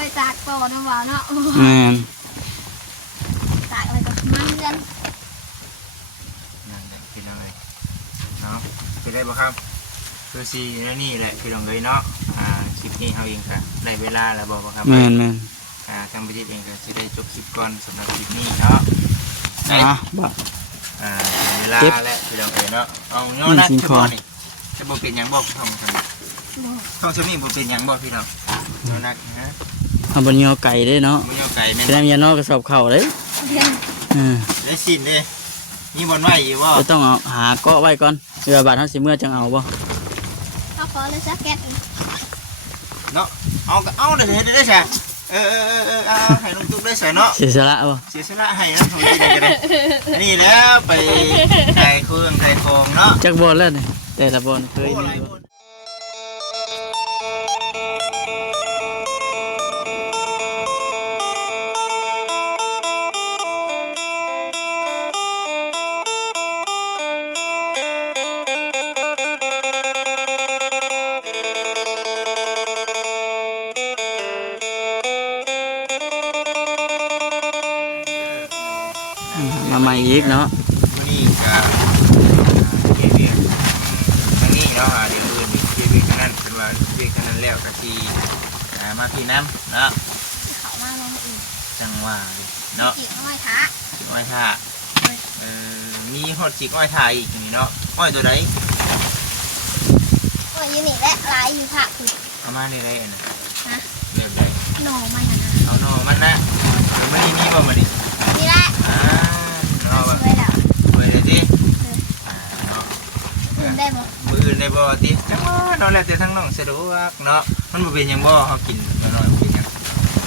ไปตากต่อนะว่าเนาะตากอะไรก็มันกันนั่นแหละพี่น้องเลยเนาะเป็นได้บ่ครับคือซีนี่แหละพี่น้องเลยเนาะคลิปนี้เขาเองค่ะได้เวลาแล้วบอกครับแม่นทางประเทศเองก็จะได้จบคลิปก่อนสำหรับคลิปนี้เนาะบ่เวลาและพี่น้องเลยเนาะเอาเนาะนะที่บ่นี่จะบ่เป็นยังบอกทำกันต้องช่วงนี้บ่เป็นยังบอกพี่น้องเนาะนักนะทำบนยอไก่ได้เนาะบนยอไก่แม่แสดงยานอกกระสอบเข่าเลยได้สินเลยนี่บนไหวอยู่บ่จะต้องเอาหาเกาะไว้ก่อนเรือบาดทั้งสิเมื่อจังเอาบ่เอาขอเลยสักแก๊สเนาะเอาได้เห็นได้ใช่เอาให้ลุงตุ๊กได้ใส่เนาะเสียสละบ่เสียสละให้นะทำดีกันเลยนี่แล้วไปไก่เครื่องไก่ทองเนาะจักบอลแล้วเนี่ยแต่ละบอลเคยมีมาใหม่อีกเนาะนี่ก็เกี่ยวทั้งนี้เนาะเดี๋ยวอื่นเกี่ยวกับนั้นเป็นว่าเกี่ยวกับนั้นแล้วก็ที่มาพี่น้ำเนาะเขามาลงอีกจังหวะเนาะจิกอ้อยท้าจิกอ้อยท่ามีฮอดจิกอ้อยท่าอีกนี่เนาะอ้อยตัวใดอ้อยยืนนี่แหละลายอยู่ค่ะคือเอามาได้ไรนะเรียบใดหน่อมันนะเอาหน่อมันนะไม่ได้มีบ่มาดินี่แหละหน่อแบบเปิดเลยดิเนาะได้บ่มืออื่นได้บ่ดิจังว่าเนาะแล้วแต่ทั้งน้องสะดวกเนาะมันบ่เป็นยังบ่เขากินน้อยๆเป็นยัง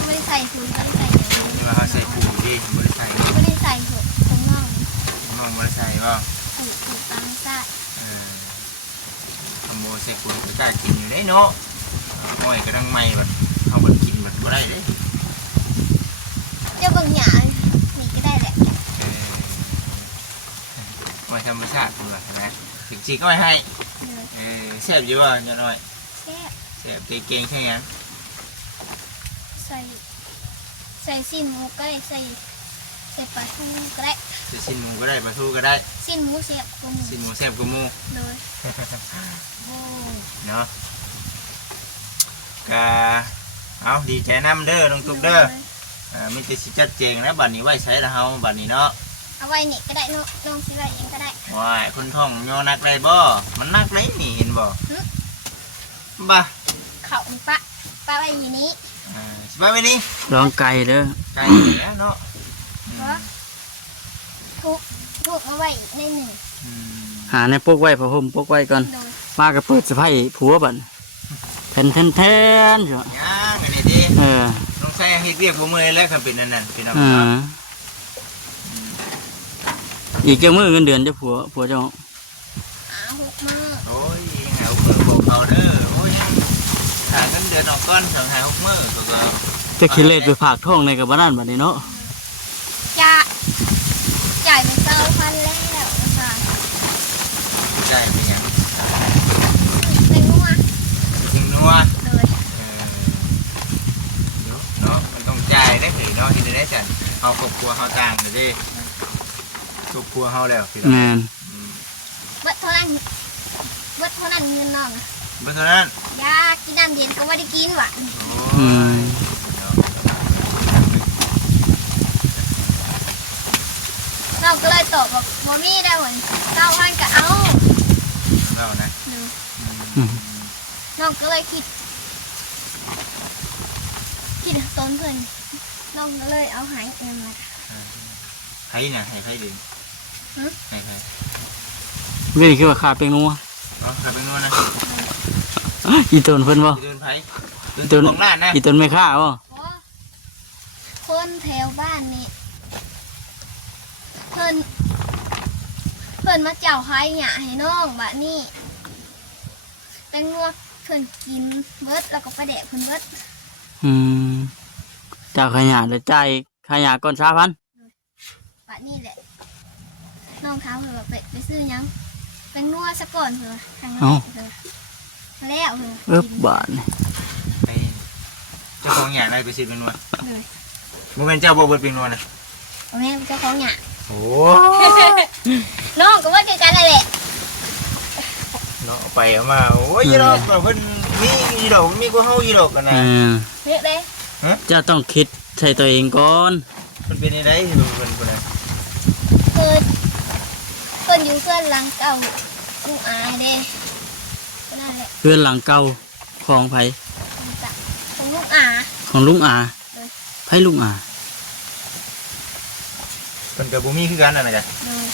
ไม่ได้ใส่ถุงไม่ได้ใส่เดี๋ยวเขาใส่ปูดิบ่ได้ใส่ไม่ได้ใส่ถุงถุงน่องน้องบ่ได้ใส่บ่ปูตังซ่าทำโมใส่ปูก็กล้ากินอยู่ได้เนาะอ้อยก็ดังใหม่แบบเขาบ่กินแบบบ่ได้เด้เดี๋ยวบางอย่างนี่ก็ได้แหละอ้อยธรรมชาติเป็นแบบนะถึงจีก็ไม่ให้แซ่บอยู่ว่ะน้อยแซ่บเก่งแค่นั้นใส่สิ้นหมูก็ได้ใส่ปลาทูก็ได้ใส่สิ้นหมูก็ได้ปลาทูก็ได้สิ้นหมูแซ่บกูสิ้นหมูแซ่บกูมูเลยเนาะกะเอาดีใจน้ำเด้อน้องตุ๊กเด้อไม่จะสิจัดเจงนะบัดนี้ไว้ใช้ละเฮาบัดนี้เนาะเอาไว้นี่ก็ได้น้องสิไว้เองก็ได้ว้ายคนท้องโยนักได้บ่มันนักเลยนี่เห็นบ่บ่เขาปะไว้อยู่นี้สิไปไว้นี่ลองไก่เด้อไก่แล้วเนาะทุกเอาไว้ในหนึ่งหาในปกไว้ผ้าห่มปกไว้ก่อนมาก็เปิดสะพายผัวบัดแทนใช่ไหมยังอันนี้ดิน้องใส่ให้เรียกบ่มื้อแล้วครับเป็นนั่นพี่น้องอีกเจ้ามือเงินเดือนเจ้าผัวเจ้า6 มื้อโอ้ยหา6 มื้อบอกเขาเด้อโอ้ยหาเงินเดือนออกก้อนถึงหา6 มื้อถูกแล้วจะคิดเลทไปฝากท้องในกับบ้านบัดนี้เนาะจ่ายไป9,000แล้วค่ะจ่ายเป็นยังเป็นนัวเลยเนาะมันต้องจ่ายได้เหรอเนาะที่ได้จัดเอาครอบครัวเขาต่างเลยดิครอบครัวเขาแล้วพี่น้องเบิดเท่านั้นเงินน้องเบิดเท่านั้นยากินน้ำเย็นก็ไม่ได้กินหวานเราก็เลยตอบบอกมอมี่ได้เหมือน9,000ก็เอานะน้องก็เลยคิดต้นเพื่อนน้องก็เลยเอาหายเงินมาให้เนี่ยให้ดิให้นี่คือว่าขาเป็นงัวขาเป็นงัวนะอีต้นเพิ่นบ่อีต้นของร้านนะอีต้นไม่ฆ่าบ่คนแถวบ้านนี่เพิ่นมาเจ้าหายหยาให้น้องบะนี่เป็นงัวเพิ่นกินเบิดแล้วก็ไปแดกเพิ่นเบิดเจ้าขยะเดี๋ยวใจขยะก่อน3,000บะนี่แหละน้องเขาเพิ่นว่าไปซื้อยังเป็นงัวซะก่อนเพิ่นทางนั้นแล้วบาท เจ้าของหยาได้ไปซื้อเป็นนวล เลย บ่แม่นเจ้าบ่เบิดเป็นนวลนะ พ่อแม่เป็นเจ้าของหยา โอ้ น้องก็ว่าคือกันนั่นแหละ เนาะเอาไปเอามาโอ้ยอีดอกเพิ่นมีอีดอกมีกูเฮาอีดอกกันนะ เฮ้ยเด้ เจ้าต้องคิดใส่ตัวเองก่อน มันเป็นยังไงเพิ่นน่ะ เพิ่นอยู่เพื่อนหลังเก่าลุงอายเด้ก็นั่นแหละ เพื่อนหลังเก่าของไผ ของลุงอา ของลุงอา เออ ไผลุงอา เพิ่นก็บ่มีคือกันนั่นน่ะจ้ะ เลย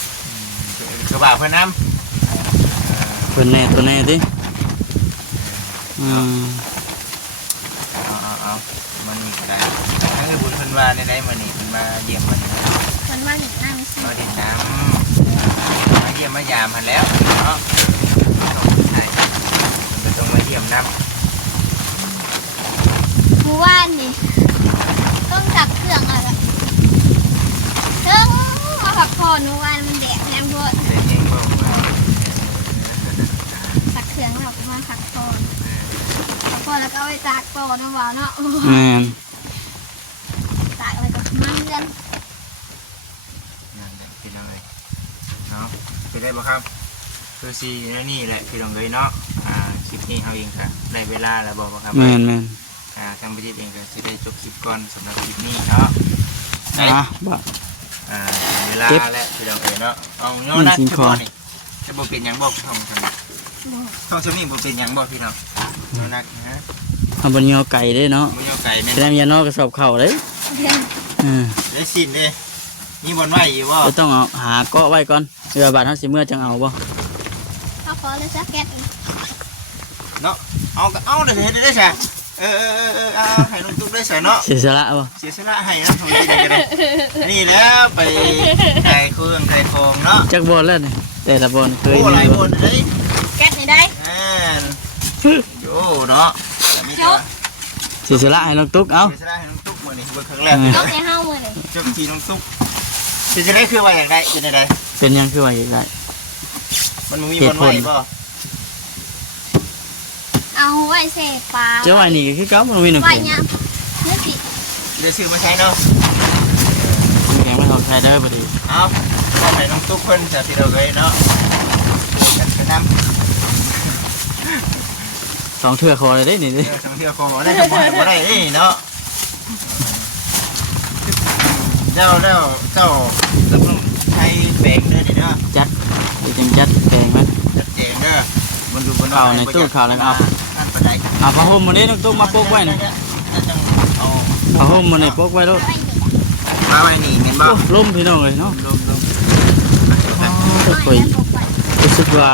คือว่าเพิ่นนำ เพิ่นแน่ตัวแน่ติอืม เอามันนี่ก็ได้ทั้งบุญเพิ่นว่าได้มื้อนี้เพิ่นมาเยี่ยมมัน มันมาหนึ่งหน้าไม่ใช่ มาดินน้ำมาเยี่ยมมายามหันแล้วเนาะต้องมาเยี่ยมน้ำ เมื่อวานนี่ต้องจับเครื่องอะไรเครื่องมาผักผ่อนเมื่อวานมันแดดแรงด้วย เด็กเองบอกว่า ผักเครื่องเราก็มาผักผ่อนแล้วก็เอาไปตากต่อนะว่าเนาะ แม่น ตากอะไรก็มันกัน นั่นแหละพี่น้องเลยเนาะเป็นได้บ่ครับคือซีนี่แหละพี่น้องเลยเนาะคลิปนี้เขาเองค่ะได้เวลาแล้วบอกว่าครับ แม่นแม่น ทางประเทศเองก็จะได้จบคลิปก่อนสำหรับคลิปนี้เนาะ บ่ ถึงเวลาแล้วพี่น้องเลยเนาะเอาเนาะนะจะบอกนี่จะบอกเป็นยังบอกท่องสำนักท่องสำนีบอกเป็นยังบอกพี่น้องเนาะนักฮะ ทำบนยอไก่เด้เนาะ มือยอไก่แม่น แสดงยานอกกระสอบเข่าเด้อืม ได้สินเลยนี่บนไหวอยู่บ่ จะต้องเอาหาเกาะไว้ก่อนเรือบาดเฮาสิเมื่อจังเอาบ่ เอาขอเลยสักแก๊ส เนาะเอาเดี๋ยวเฮ็ดได้ใช่เอาให้น้องตุ๊กได้ใส่เนาะ เสียสละบ่ เสียสละให้นะทำได้ก็ได้นี่แล้วไปไก่เครื่องไก่ทองเนาะ จักบอลแล้วนี่แต่ละบอลเคย โอ้หลาย มี บนเลย แก๊สนี่ได้ โอ้เนาะ เสียสละให้น้องตุ๊กเอา เสียสละให้น้องตุ๊กมื้อนี้เบิ่งครั้งแรก ต้องในห้ามือเลย เจ้าทีน้องตุ๊กจะได้คือว่าอย่างไรเป็นอะไร เป็นยังคือว่าอีกได้ มันมีบนไหวบ่ เอาไว้เสพปลา เจ้าไว้นี่ก็คือเก่ามันมีน้ำ ไว้ แข็ง เนี่ยเนื้อสิ เดี๋ยวซื้อมาใช้เนาะ น้ำแข็งไม่ทำใช้ได้พอดี เอาเอาให้น้องตุ๊กเพิ่นจะพี่เราเลยเนาะกันไปนำ สองเทื่อคอเลยได้นี่เด้ ท่องเที่ยวคอได้ก็บ่ให้บ่ได้นี่เนาะเจ้าต้องใช้แปลงเด้อนี่เนาะ จัดเดี๋ยวจังจัดแกงมัน ชัดเจนเด้อมันอยู่บน ข่าวในตู้ข่าวแล้วเอา อันปานใด เอาผ้าห่มมานี่น้องตุ๊กมาปกไว้นี่ จะต้องเอา ผ้าห่มมานี่ปกไว้แล้ว มาไว้นี่แม่นบ่ โอ้ล่มพี่น้องเลยเนาะ ลม โอ้ยรู้สึกว่า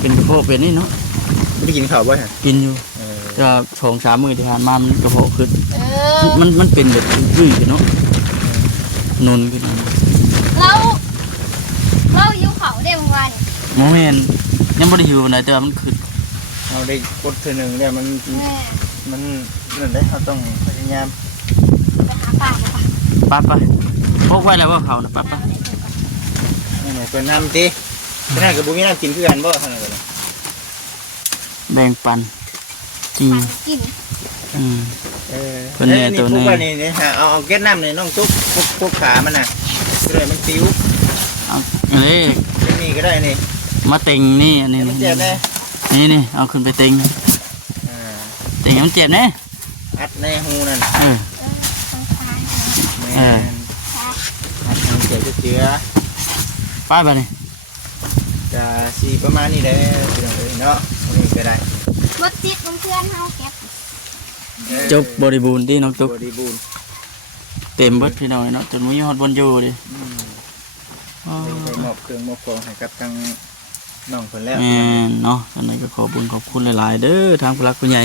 เป็นกระเพาะเป็นนี่เนาะ ไม่กินข้าวบ่ฮะ กินอยู่จะ2-3 มื้อที่ผ่านมามันกระเพาะขึ้น เ มันเป็นแบบยืดเนาะนนขึ้นมา เราอยู่เขาได้เมื่อวาน โมเมนยังไม่ได้หิวปานใดแต่ว่ามันขึ้น เอาได้กดเทื่อหนึงแล้วมัน แม่ นั่นได้เขาต้องพยายาม ไปหาปลาดีกว่า ปั๊บไปพกไว้แล้วว่าเขานะปั๊บไป นี่เพิ่นนำติเพิ่นน่ะก็บ่มีน้ำกินคือกันบ่เท่านั้นก็เลย แบ่งปันจริง ปลากิน อืม เออ เพิ่นแน่ตัวแน่ พวกว่านี่ฮะเอาเก็ดน้ำนี่น้องตุ๊กพวกขามันน่ะก็เลยมันติ้ว เอาเอ้ย นี่ก็ได้นี่ มาเต็งนี่อันนี้ มันเจ็บแน่ นี่เอาขึ้นไปเต็ง เต็งให้มันเจ็บนะ อัดในหูนั่น เออ ต้องทาน แม่นอัดในเจ็บเจือ ป้ายไปนี่ จะสีประมาณนี้แหละพี่น้องเอ้ยเนาะนี่ก็ได้ รถจิตเพื่อนเฮาเก็บ จบบริบูรณ์ที่น้องตุ๊ก บริบูรณ์ เต็มเบิดพี่น้อยเนาะจนมุ้ยฮอดบนอยู่ดิ ได้มอบเครื่องมอบของให้กับทางน้องเพิ่นแล้ว แม่นเนาะอันนั้นก็ขอบุญขอบคุณหลายๆเด้อทางผู้หลักผู้ใหญ่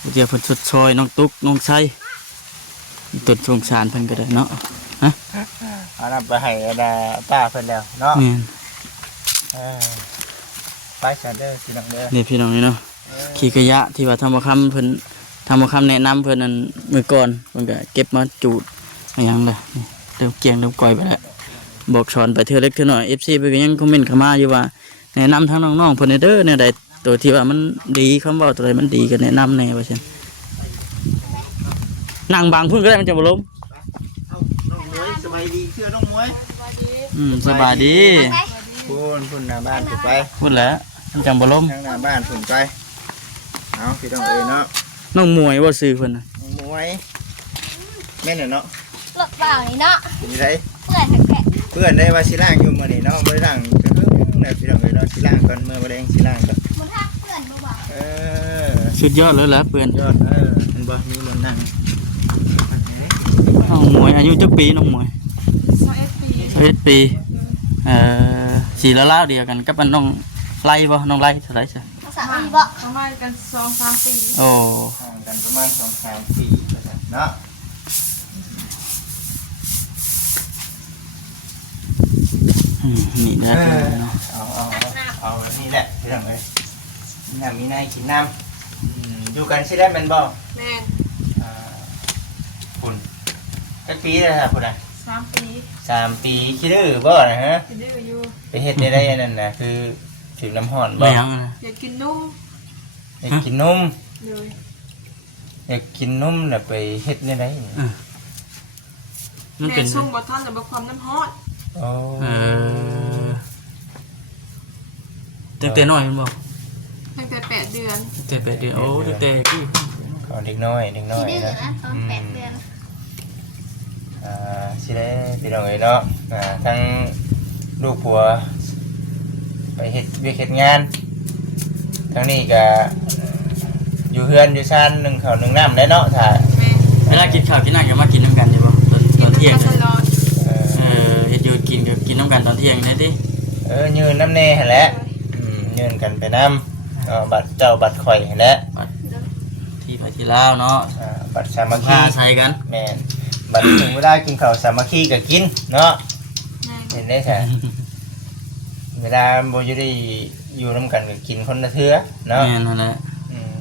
ผู้เจียเพิ่นชดช่วยน้องตุ๊กน้องชัยตุดสงสารเพิ่นก็ได้เนาะ เอานำไปให้ป้าเพิ่นแล้วเนาะ แม่น ไปซะเด้อพี่น้องเด้อ นี่พี่น้องนี่เนาะขี้ขยะที่ว่าธรรมคำเพิ่นธรรมคำแนะนำเพิ่นนั่นมื้อก่อนเพิ่นก็เก็บมาจูดอะไรหยังเลยนี่เริ่มเกลียงเริ่มก่อยไปแล้วบอกสอนไปเทื่อเล็กเทื่อน้อย FC เพิ่นก็ยังคอมเมนต์เข้ามาอยู่ว่าแนะนำทั้งน้องๆเพิ่นเด้อแนวใดตัวที่ว่ามันดีคำเว้าตัวใดมันดีก็แนะนำแน่ว่าซั่น นั่งบางพุ่นก็ได้มันจะบ่ล้ม เอาน้องมวยสบายดีเชื่อน้องมวย สบายดี ไป พุ่นหน้าบ้านพุ่นไป พุ่นแหล้วมันจังบ่ล้ม ทางหน้าบ้านพุ่นไปเอาพี่น้องเอ้ยเนาะ น้องมวยว่าซื้อเพิ่นน่ะ น้องมวยแม่นเนาะ หลบเปล่านี่เนาะ เป็นไร เพื่อนแท้ เพื่อนได้ว่าสิล่างอยู่มื้อนี้เนาะบ่ได้ล่างก็เด้อพี่น้องเอ้ยเนาะสิล่างก่อนมื้อบ่ได้สิล่างก่อน ๆมันทักเพื่อนบ่บอก เออ สุดยอดแล้วล่ะเพื่อน ยอดมันบ่มีเรื่องนั่ง น้องมวยอายุจักปีน้องมวย21ปีสีละลาวเดียวกันกับอันน้องไล่บ่น้องไล่เท่าไหร่ซะ ภาษาอีบ่ ประมาณกัน2-3 ปี โอ้ ห่างกันประมาณ2-3 ปีเนาะ นี่แหละเพื่อนเนาะ เอาแบบนี้แหละพี่น้องเอ้ยมีน้ำมีนายกินน้ำอยู่กันสิได้แม่นบ่ แม่น พุ่นจักปีแล้วครับพุ่นน่ะ 3 ปี 3 ปีคิดดื้อบ่นะฮะ จะดื้ออยู่ ไปเฮ็ดได้อันนั้นน่ะคือถือน้ำร้อนบ่ ไม่ยังนะ อยากกินนุ่ม อยากกินนม เลย อยากกินนมน่ะไปเฮ็ดได้ มัน แม่ เป็น ส่งบ่ทันแล้วบ่ความน้ำฮอด โอ้ เออตั้งแต่น้อยมันบ่ ตั้งแต่8 เดือน ตั้งแต่8 เดือนโอ้ตั้งแต่คือ เขาเด็กน้อย ที่ดื้อ นะ นะตอน8 เดือน สิได้พี่น้องเอ้ยเนาะทั้งลูกผัวไปเฮ็ดเวียกเฮ็ดงานทั้งนี้ก็อยู่เฮือนอยู่ซ่าน1ข้าว1น้ำได้เนาะถ้า แม่ เวลากินข้าวกินน้ำก็มากินน้ำกันใช่ป่ะตอนเที่ยง ตลอด เฮ็ดอยู่กินกับกินน้ำกันตอนเที่ยงนี่ติ ยืนน้ำแน่หั่นแหละยืนกันไปน้ำบัตรเจ้าบัตรข่อยหั่นแหละ ที่ไปที่ลาวเนาะ บัตรสามัค พา คี ใส่กัน แม่นบัตรถึงเวลากินข้าวสามัคคีก็กินเนาะ แม่ เห็นได้ใช่เวลาบ่อยู่ได้อยู่น้ำกันก็กินคนละเทื่อเนาะ แม่นนั่นแหละ อืม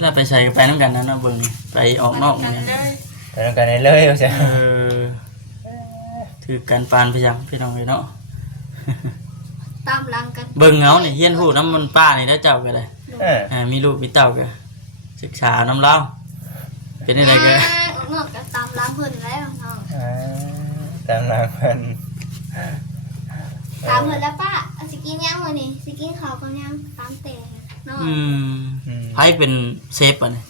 แล้วไปใส่ก็ไปน้ำกันนะเนาะเบิ่งนี่ไปออกนอก กั นี่ นเลย ไปน้ำกันได้เลยว่าใช่ ถือกันปานไปยังพี่น้องเลยเนาะ ตามหลังกัน เบิ่งเงานี่เฮียนฮู้น้ำมันป้านี่ได้เจ้าก็ได้ เออ มีลูกมีเต้าก็ศึกษาน้ำเล่าเป็นอะไรก็ ออกนอกกันตามหลังเพิ่นแล้วน้อง ตามหลังเพิ่น ถามเพิ่นแล้วป้าสิกินยังมื้อนี้สิกินข้าวกับยังตามแต่เนาะ ไผเป็นเซฟอ่ะนี่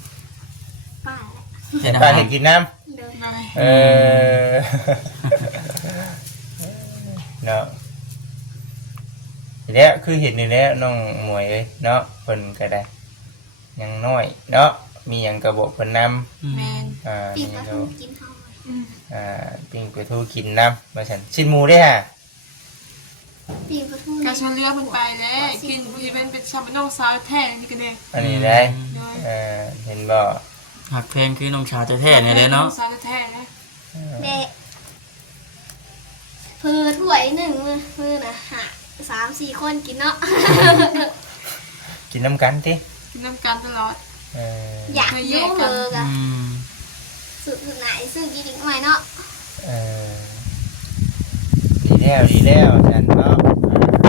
ป้า เห็นป้าเห็นกินน้ เดิน เลย ำเนาะทีเนี้ยคือเห็นนี่แหละน้องหมวยเอ้ยเนาะเพิ่นก็ได้ยังน้อยเนาะมีหยังก็บอกเพิ่นนำ แม่น ปี มี กระ ก็ ทูกินเฮา ปิ้งไปทูกินน้ำมาฉันชิ้นหมูได้ฮะ ปีกระทู กระชอนเรือเพิ่นไปแล้วกินอีเวนต์เป็นชาวบ้านน้องสาวแท้นี่ก็ได้ อันนี้ได้ เลย เห็นบ่ หักเพลงคือน้องชาวแท้ๆนี่แหละเนาะ สาวแท้นะ เด็กเพื่อถ้วยหนึ่งมือนะฮะ3-4 คนกินเนาะ กินน้ำกันติ กินน้ำกันตลอด อยากยุ่งเลยกะ ม สุดไหนซื้อกินอีกหน่อยเนาะ ดีแล้วฉันเนาะ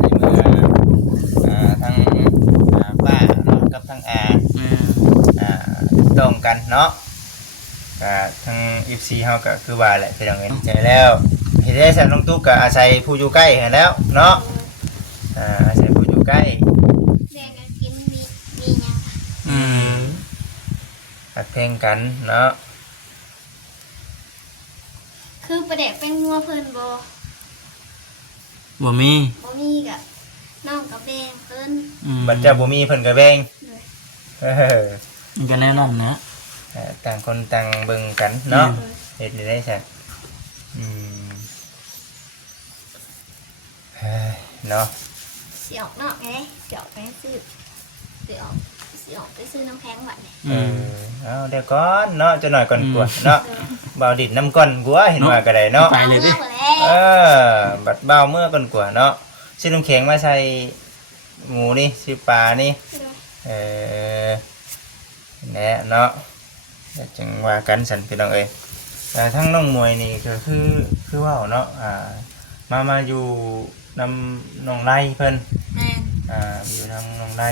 ในเมื่อทั้งป้าเนาะกับทั้งอา แม่ ต้องกันเนาะทั้งอีฟซีเฮาก็คือว่าแหละพี่น้องเห็นใจแล้วเห็นได้ฉันน้องตุ๊กก็อาศัยผู้อยู่ใกล้เห็นแล้วเนาะอาศัยผู้อยู่ใกล้ แดงกันกินมีหยัง อืม หักเพลงกันเนาะ คือประเด็กเป็นงัวเพิ่นบ่ บ่มี บ่มีกะน้องกับแดงเพิ่น บัดเจ้าบ่มีเพิ่นก็แบ่ง เลย มันก็แน่นอนนะ ต่างคนต่างเบิ่งกันเนาะเฮ็ดได้ใช่เนาะ สิออกนอกไงสิออกไปซื้อสิออกไปซื้อน้ำแข็งบัดนี้ เอาเดี๋ยวก่อนเนาะจะหน่อยก่อนกว่าเนาะเบาดิดน้ำก่อนกัวเห็นว่าก็ได้เนาะ ไปเลยดิ อาแล้ว บัดเบาเมื่อก่อนกว่าเนาะซื้อน้ำแข็งมาใส่หมูนี่ซื้อปลานี่แหน่เนาะเดี๋ยวจังว่ากันสันพี่น้องเอ้ยทั้งน้องมวยนี่ก็คือว่าเนาะมาอยู่นำน้องไล่เพิ่น แม่น อยู่ทางน้องไล่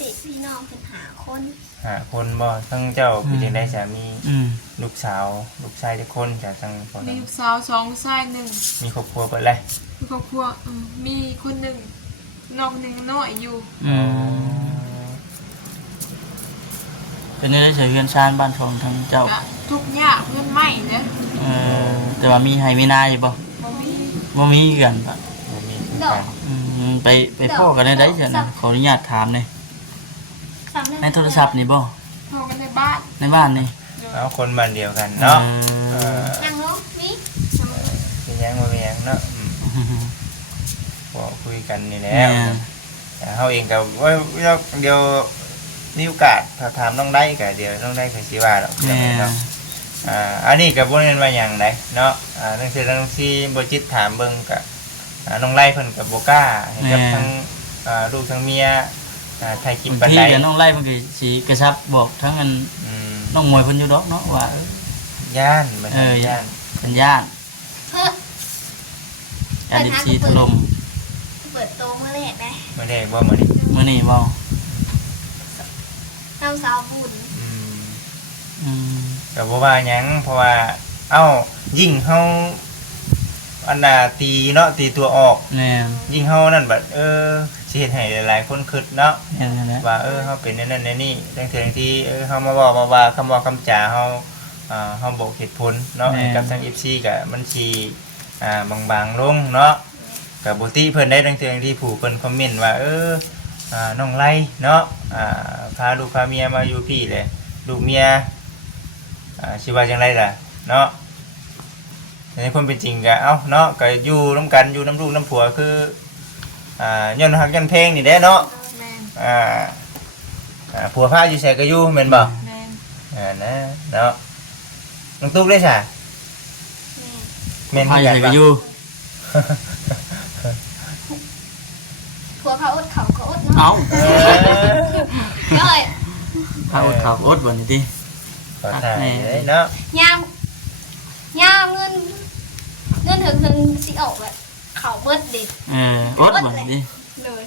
ติพี่น้องเป็นหาคน หาคนบ่ทั้งเจ้าเป็นจังได๋สามี อืม ลูกสาวลูกชายจักคนจากทางพ่อ มี นั้น ลูกสาว2ลูกชาย1 มีครอบครัวเบิดเลย มีครอบครัวมีคนหนึ่งนอกหนึ่งน้อยอยู่ อืมเป็นได้ใช้เฮือนชานบ้านทองทางเจ้า ก็ทุกข์ยากเงินไม่เนี่ย แต่ว่ามีไห้มีนาอยู่บ่ บ่มี บ่มีกันปะ บ่มี ดอก ไปพ่อกันได้เจ้ะนะขออนุญาตถามหน่อย สามเดือน ในโทรศัพท์นี่บ่ พอกันในบ้าน ในบ้านนี่ เอาคนบ้านเดียวกันเนาะ นั่งลงนี่ เป็นหยังบ่เป็นหยังเนาะบ่คุยกันนี่แห แม่ ล้วแต่เฮาเองก็ว่าเดี๋ยวมีโอกาสถ้าถามน้องได้ก็เดี๋ยวน้องได้ก็สิว่าดอก แม่ เนาะอันนี้ก็บ่แม่นว่าหยังไดเนาะนักเรียนนักที่บ่จิตถามเบิ่งก็น้องไล่เพิ่นก็บ่กล้าให้กับทั้งลูกทั้งเมียถ่ายคลิป บาง ปาน ที ใด ก็น้องไล่มันก็สิกระชับบอกทั้งอัน อืม น้องมวยเพิ่นอยู่ดอกเนาะว่า ย่านมัน ย่า ย่าน น เป็นญาติ เพิ่ม การดิบซีถล่ม เปิดโตเมื่อแรกได้ ไม่ได้บ่มื้อนี้ มื้อนี้เว้า น้ำสาวบุญ อืม อืม ก็บ่ว่าหยังเพราะว่าเอ้ายิ่งเฮาอันน่ะตีเนาะตีตัวออก แม่น ยิ่งเฮานั่นบัดสิเฮ็ดให้หลายๆคนคิดเนาะ แม่นนั่นแหละ ว่าเฮาเป็นในนั้นในนี่ทั้งที่เฮามาบอกมาว่าคำว่าคำจาเฮาเฮาบอกเหตุผลเนาะให้กับทาง FC ก็มันสิบางๆลงเนาะก็บ่ติเพิ่นได้ทั้งที่ผู้เพิ่นคอมเมนต์ว่าน้องไล่เนาะพาลูกพาเมียมาอยู่พี่เลยลูกเมียสิว่าจังไดล่ะเนาะในความเป็นจริงก็เอ้าเนาะก็อยู่นํกันอยู่น้ำลูกน้ำผัวคือย้อนฮักย้อนเพลงนี่แหละเนาะ แมน ผัวพาอยู่ใส่ก็อยู่แม่นบ่ แมน นะเนาะน้องตุ๊กได้ซะ แม่ แม่น พา คือ ให กั ญ่ น ก็ บ่ อยู่ ผัวเขาอดเขาก็อด เอ้า เนาะเลย พาอดข้าวอดบ่นี่ติ ขอถ่ายเลยเนาะ ยามเงินถึงสิออกแบบเขาเบิดดิ อดบ่นี่ติ เลย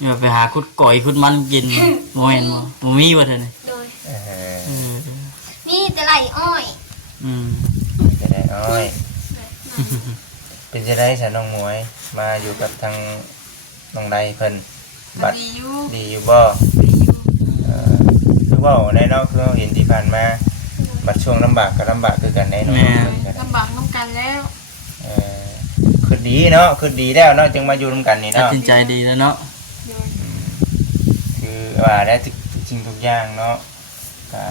อย่าไปหาคุดก่อยคุดมันกินบ่แม่นบ่มีว่าเท่านี้ เลย เออ มีแต่ไรอ้อย อืม จะได้อ้อยเป็นจะได้ซะน้องหมวยมาอยู่กับทางน้องใดเพิ่น ก็ บัด ดีอยู่ ดีอยู่บ่ ดีอยู่ คือว่าได้เนาะคือเราเห็นที่ผ่านมาบัดช่วงลำบากก็ลำบากคือกันในน้องๆกัน ลำบากน้ำกันแล้ว คือดีเนาะคือดีแล้วเนาะจึงมาอยู่ร่วมกันนี่ ตัด เนาะ สินใจดีแล้วเนาะ โดย คือว่าได้ทุกสิ่งทุกอย่างเนาะก็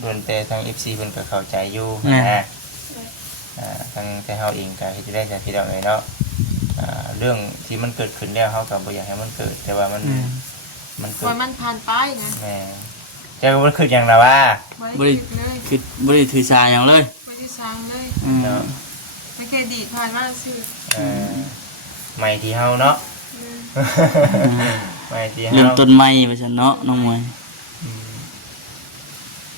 โดนแต่ทาง FC เพิ่นก็เข้าใจอยู่นะทางแต่เฮาเองก็เฮ็ดได้จากที่เราเนาะเรื่องที่มันเกิดขึ้นแล้วเฮาก็บ่อยากให้มันเกิดแต่ว่ามันเกิ วั ด นมันผ่านไปนะ แม่เจ้าก็บ่ได้คิดหยังล่ะว่า ไม่ได้คิดเลย คือบ่ได้ถือสาหยังเลย ไม่ได้สร้างเลย เนาะ ไม่เคยดีดผ่านมาซื่อ ใหม่ที่เฮาเนาะใหม่ที่ เริ่ เฮาม ต้นใหม่ว่าซั่นเนาะน้องมวย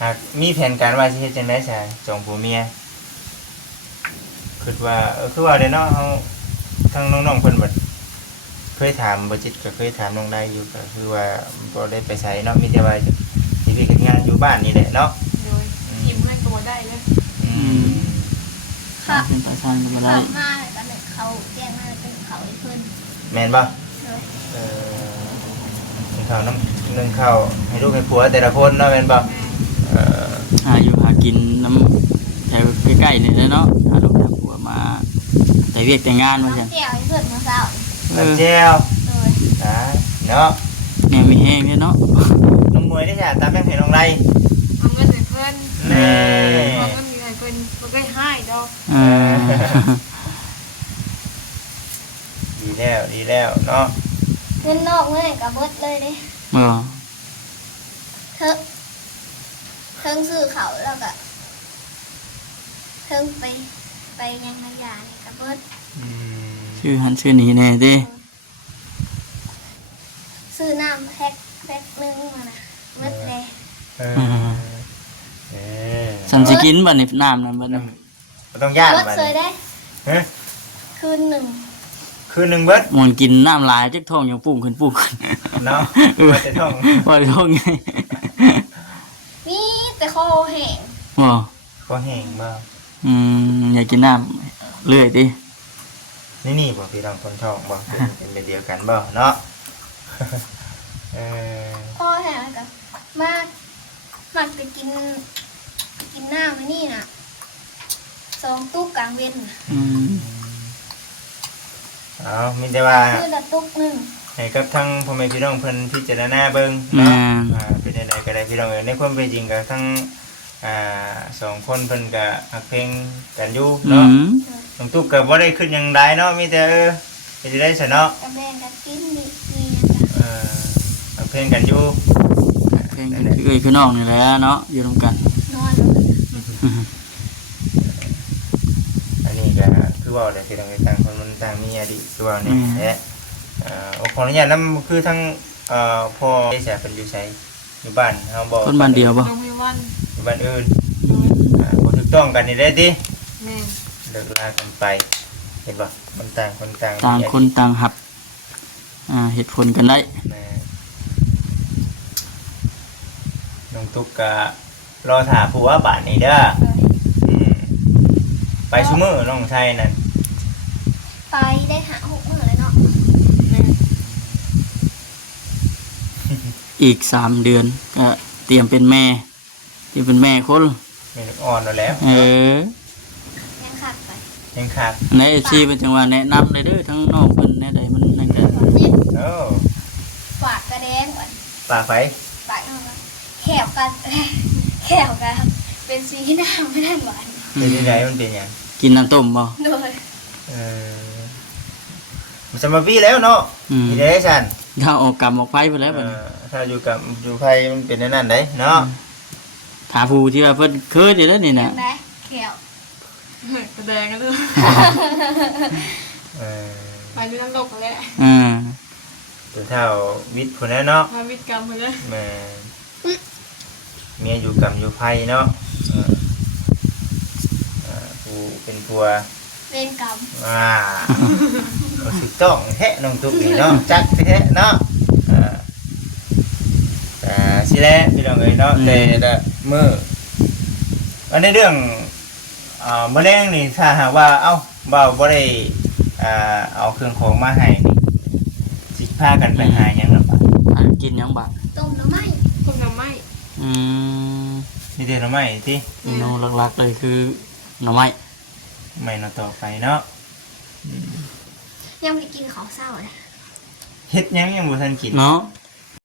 หากมีแผนการว่าสิเฮ็ดจังได๋ซะสองผัวเมียคิดว่าคือว่าได้เนาะเฮาทางน้องๆเพิ่นบัดเคยถามบ่จิตก็เคยถามน้องได้อยู่ก็คือว่าบ่ได้ไปไสเนาะมีแต่ว่าสิไปเฮ็ดงานอยู่บ้านนี่แหละเนาะ โดยยิ้มให้ตัวได้เลย ค่ะ เป็นตาชานก็บ่ได้ เขามาแล้วก็เลยเขาแจ้งมาเป็นเขาไอ้เพิ่น แม่นบ่ เลย นึ่งข้าวนึ่งข้าวให้ลูกให้ผัวแต่ละคนเนาะแม่นบ่ หาอยู่หากินน้ำแถวใกล้ๆนี่แหละเนาะหาลูกหาผัวมาแต่เวียกแต่งานว่าซั่น น้ำแก้วไอ้เพิ่นมาเศร้า น้ำแจ่ว เลย เนาะ แนวมีแห้งเด้เนาะ น้องมวยได้จ้ะตามแม่งให้น้องไร เอาเงินให้เพื่อน แน่ เอาเงินให้เพื่อนมันก็ให้ดอก เออ ดีแล้วเนาะ เงินนอกเงินกับเบิดเลยเด้ เออ เทิงซื้อเขาแล้วก็เทิงไปยังระยานี่กับเบิด ชื่อหันชื่อนี้แน่เด้ ซื้อน้ำแพ็คนึงมานะเบิดเลย สันสิกินบัดนี้น้ำนั่นบัดนี้ ต้องย่าน เบิด มัน เลยได้ ฮะ คืนหนึ่ง คืนหนึ่งเบิด มันกินน้ำลายจักท้องยังปุ้งขึ้นปุ้งขึ้น เนาะว่าจะท่อง ว่าท้องไง มีแต่คอแห้ง บ่ ก็แห้งบ่ อยากกินน้ำเรื่อยดิ นี่บ่พี่น้องคนท่องบ่เป็นแบบเดียวกันบ่เนาะ เออ คอแห้งแล้วก็มากมักจะกินน้ำไอ้นี่น่ะ2 ตุ๊กกลางเว้นน่ะ เอามีแต่ว่า มื้อละตุ๊กหนึง ให้กับทั้งพ่อแม่พี่น้องเพิ่นพิจารณาเบิ่ง แม่ เนาะเป็นจังไดก็ได้พี่น้องเอ้ยในความเป็นจริงก็ทั้งสองคนเพิ่นก็ฮักเพลงกันอยู่เนาะน้องตุ๊กก็บ่ได้ขึ้นหยังใดเนาะมีแต่เป็นสิได้ซะเนาะ กระแบงกันกินนี่ ฮักเพลงกันอยู่ เพลงคือเอ้ยคือน้องนี่แหละเนาะอยู่ร่วมกัน นอนเลย อันนี้ก็คือว่าแหละพี่น้องเอ้ยต่างคนมันต่างมีอดีตคือว่านี่แหละขออนุญาตนำคือทั้งพ่อได้เสียเพิ่นอยู่ไสอยู่บ้านเฮาบ่ คนบ้านเดียวบ่ น้องมีวัน อยู่บ้านอื่นบ่ถูกต้องกันนี่ได้ติ แม่ เลิกลากันไปเห็นป่ะมันต่างคนต่าง ต่างคนต่างหับเหตุผลกันได้ แม่น้องตุ๊กก็รอถามผัวบาทนี่เด้ออืมไปซุมื้อน้องชายนั่น ไปได้หา6 มื้อเลยเนาะ แม่ อีก3 เดือนก็เตรียมเป็นแม่คน มีลูกอ่อนแล้วแหล้ว ยังขาดไป ยังขาด ในชีเป็นจังหวะแนะนำเลยเด้อทั้งน้องเพิ่นแน่ใดมันนั่นก็ ยิบ โอ้ ฝากกระแดงก่อน ปากไฟ ฝากเอามาแขวกัน แขวกันเป็นสีหน้าไม่ได้หวาน เป็นยังไงมันเป็นหยัง กินน้ำต้มบ่ โดย เออมันจะมาพี่แล้วเนาะ อืม มีได้สัน ถ้าออกกรรมออกไฟไปแล้วบัดนี้ ถ้าอยู่กับอยู่ไฟมันเป็นในนั่นได้เนาะ ถ้าผู้ที่ว่าเพิ่นเคยอยู่แล้วนี่ ยั น่ะ งได้แขว กระแดงกันเลย เออ ไปดูน้ำตกกันแหละ ตัวเท่าวิทย์คนนั้นเนาะ มาวิทย์กรรมกันเลย แม่เมียอยู่กับอยู่ไฟเนาะผู้เป็นผัว เวรกรรม ถูกต้องแท้น้องตุ๊กนี่เนาะจักแท้เนาะสิแลพี่น้องเอ้ยเนาะแต่ละมื้ออันในเรื่องมะเร็งนี่ถ้าหากว่าเอ้าบ่ได้เอาเครื่องของมาให้นี่สิพากันไปหาหยังล่ะป่ะ อันกินหยังบัด ต้มน้ำไหม้ ต้มน้ำไหม อืม นี่เด้อเนาะไหม้ติ เมนูหลักๆเลยคือหน่อไม้ ไม่เนาะต่อไปเนาะ ยังไม่ได้กินของเศร้าเลย เฮ็ดหยังยังบ่ทันกิน เนาะ